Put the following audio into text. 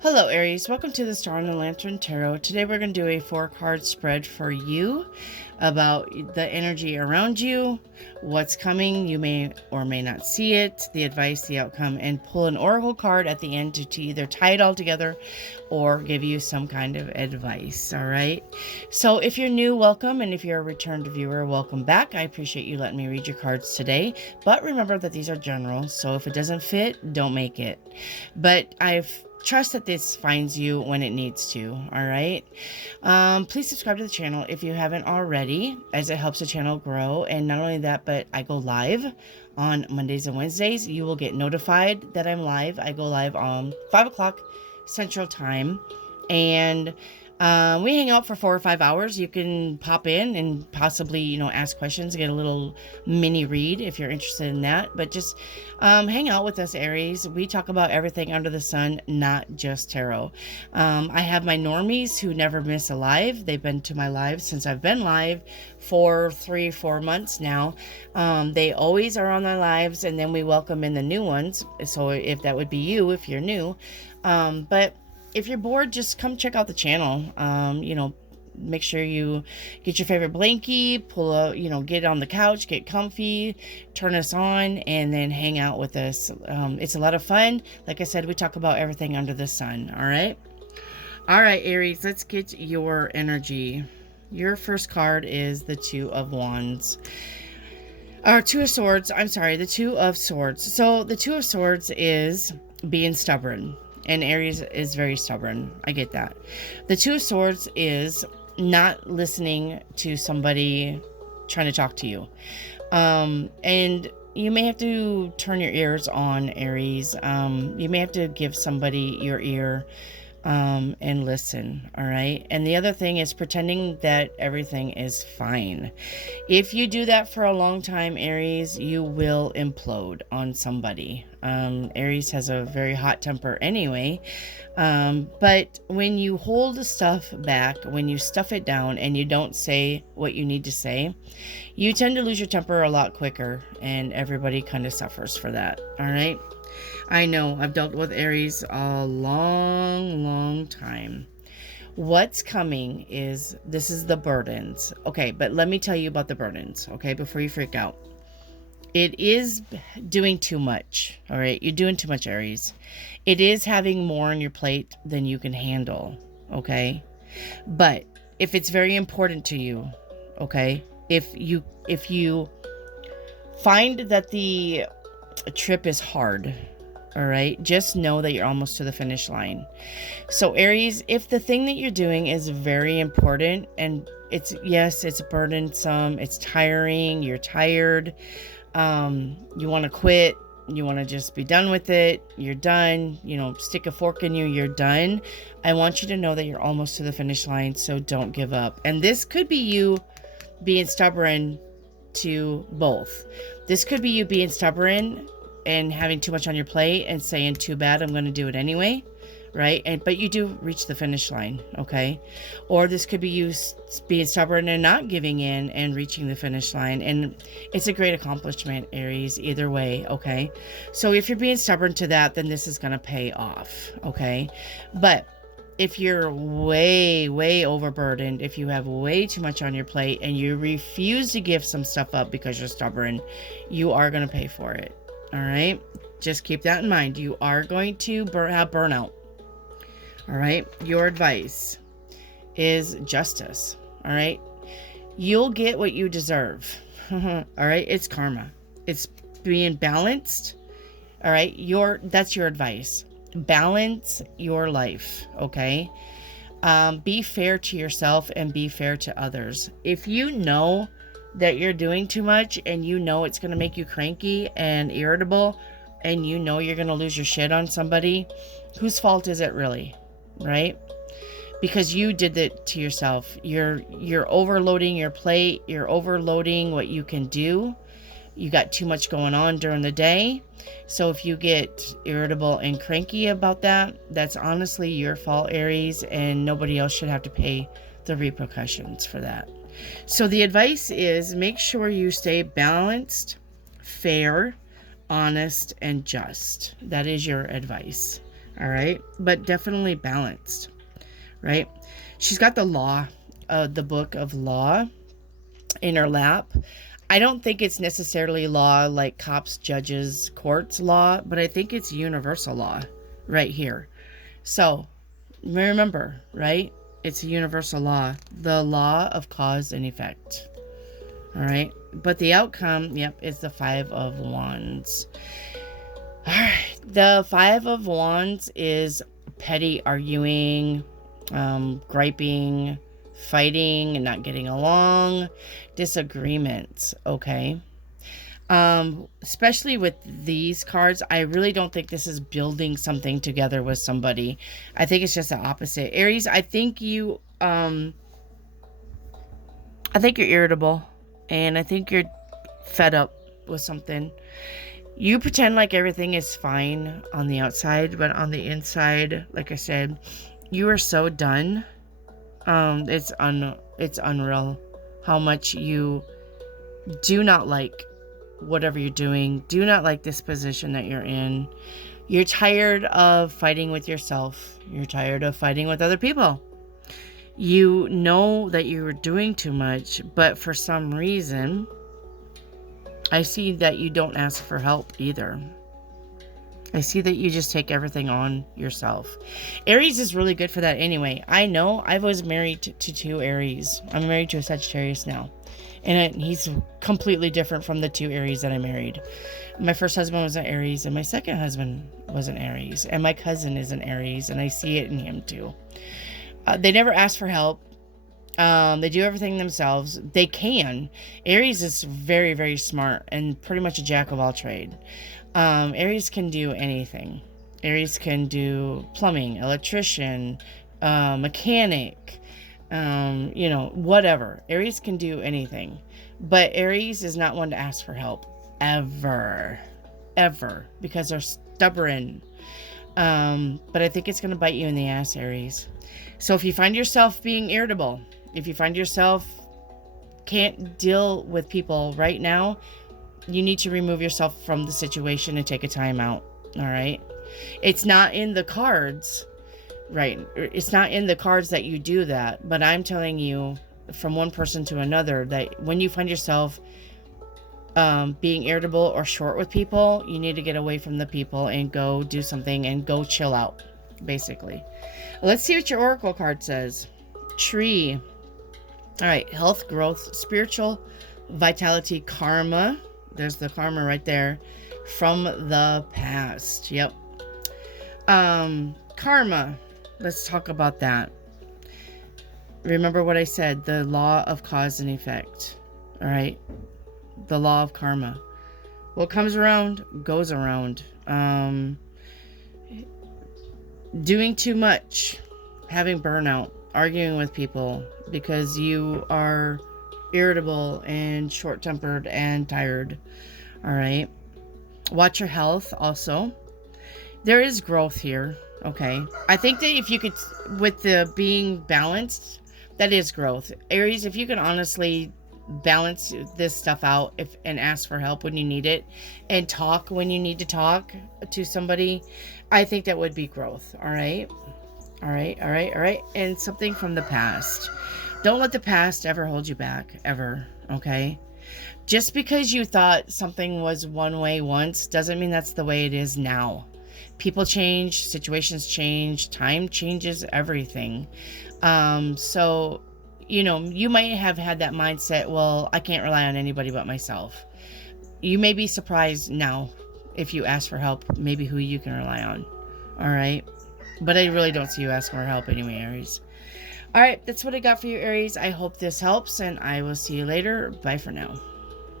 Hello Aries, welcome to the Star and the Lantern Tarot. Today we're going to do a 4-card spread for you about the energy around you, what's coming, you may or may not see it, the advice, the outcome, and pull an oracle card at the end to either tie it all together or give you some kind of advice, all right? So if you're new, welcome, and if you're a returned viewer, welcome back. I appreciate you letting me read your cards today, but remember that these are general, so if it doesn't fit, don't make it. But trust that this finds you when it needs to. All right. Please subscribe to the channel if you haven't already, as it helps the channel grow. And not only that, but I go live on Mondays and Wednesdays. You will get notified that I'm live. I go live on 5 o'clock Central Time, and we hang out for 4 or 5 hours. You can pop in and possibly, ask questions, get a little mini read if you're interested in that. But just hang out with us, Aries. We talk about everything under the sun, not just tarot. I have my normies who never miss a live. They've been to my live since I've been live for 3-4 months now. They always are on their lives, and then we welcome in the new ones. So if that would be you, if you're new. But if you're bored, just come check out the channel. Make sure you get your favorite blankie, pull out, get on the couch, get comfy, turn us on, and then hang out with us. It's a lot of fun. Like I said, we talk about everything under the sun. All right. All right, Aries, let's get your energy. Your first card is the Two of Wands. Or Two of Swords. I'm sorry, the Two of Swords. So the Two of Swords is being stubborn. And Aries is very stubborn. I get that. The Two of Swords is not listening to somebody trying to talk to you. And you may have to turn your ears on, Aries. You may have to give somebody your ear and listen, all right? And the other thing is pretending that everything is fine. If you do that for a long time, Aries, you will implode on somebody. Aries has a very hot temper anyway, but when you hold the stuff back, when you stuff it down and you don't say what you need to say, you tend to lose your temper a lot quicker, and everybody kind of suffers for that, all right? I know, I've dealt with Aries a long time. What's coming is, this is the burdens. Okay, but let me tell you about the burdens, okay, before you freak out. It is doing too much, all right? You're doing too much, Aries. It is having more on your plate than you can handle, okay? But if it's very important to you, okay, if you find that the trip is hard, all right, just know that you're almost to the finish line. So Aries, if the thing that you're doing is very important, and it's burdensome, it's tiring, you're tired, you want to quit, you want to just be done with it, you're done, stick a fork in you, you're done, I want you to know that you're almost to the finish line. So don't give up. And this could be you being stubborn to both. This could be you being stubborn and having too much on your plate and saying, too bad, I'm going to do it anyway, right? But you do reach the finish line, okay? Or this could be you being stubborn and not giving in and reaching the finish line. And it's a great accomplishment, Aries, either way, okay? So if you're being stubborn to that, then this is going to pay off, okay? But if you're way overburdened, if you have way too much on your plate and you refuse to give some stuff up because you're stubborn, you are going to pay for it. All right, just keep that in mind. You are going to have burnout. All right, your advice is justice. All right, you'll get what you deserve. All right, it's karma. It's being balanced. All right, that's your advice. Balance your life. Okay, be fair to yourself and be fair to others. If you know that you're doing too much and it's going to make you cranky and irritable and you're going to lose your shit on somebody, whose fault is it really, right? Because you did it to yourself. You're overloading your plate, you're overloading what you can do. You got too much going on during the day. So if you get irritable and cranky about that, that's honestly your fault, Aries, and nobody else should have to pay the repercussions for that. So the advice is, make sure you stay balanced, fair, honest, and just. That is your advice. All right. But definitely balanced, right? She's got the law, the book of law in her lap. I don't think it's necessarily law like cops, judges, courts law, but I think it's universal law right here. So remember, right? It's a universal law, the law of cause and effect. All right. But the outcome, yep, is the Five of Wands. All right. The Five of Wands is petty arguing, griping, fighting, and not getting along, disagreements. Okay. Especially with these cards, I really don't think this is building something together with somebody. I think it's just the opposite. Aries, I think you're irritable, and I think you're fed up with something. You pretend like everything is fine on the outside, but on the inside, like I said, you are so done. It's unreal how much you do not like whatever you're doing. Do not like this position that you're in. You're tired of fighting with yourself. You're tired of fighting with other people. You know that you were doing too much, but for some reason, I see that you don't ask for help either. I see that you just take everything on yourself. Aries is really good for that anyway. I know I was married to two Aries. I'm married to a Sagittarius now. And he's completely different from the two Aries that I married. My first husband was an Aries, and my second husband was an Aries. And my cousin is an Aries, and I see it in him too. They never ask for help. They do everything themselves. They can. Aries is very, very smart and pretty much a jack of all trade. Aries can do anything. Aries can do plumbing, electrician, mechanic, whatever. Aries can do anything. But Aries is not one to ask for help. Ever. Ever. Because they're stubborn. But I think it's going to bite you in the ass, Aries. So if you find yourself being irritable, if you find yourself can't deal with people right now, you need to remove yourself from the situation and take a time out. All right. It's not in the cards, right? It's not in the cards that you do that, but I'm telling you from one person to another that when you find yourself being irritable or short with people, you need to get away from the people and go do something and go chill out, basically. Let's see what your oracle card says. Tree. All right. Health, growth, spiritual, vitality, karma. There's the karma right there from the past. Yep. Karma. Let's talk about that. Remember what I said, the law of cause and effect. All right. The law of karma. What comes around goes around. Doing too much, having burnout, arguing with people because you are irritable and short-tempered and tired. All right. Watch your health also. There is growth here. Okay. I think that if you could, with the being balanced, that is growth. Aries, if you can honestly balance this stuff out and ask for help when you need it and talk when you need to talk to somebody, I think that would be growth. All right. All right. All right. All right. And something from the past. Don't let the past ever hold you back, ever, okay? Just because you thought something was one way once doesn't mean that's the way it is now. People change, situations change, time changes everything. So, you might have had that mindset, well, I can't rely on anybody but myself. You may be surprised now if you ask for help, maybe who you can rely on, all right? But I really don't see you asking for help anyway, Aries. All right, that's what I got for you, Aries. I hope this helps, and I will see you later. Bye for now.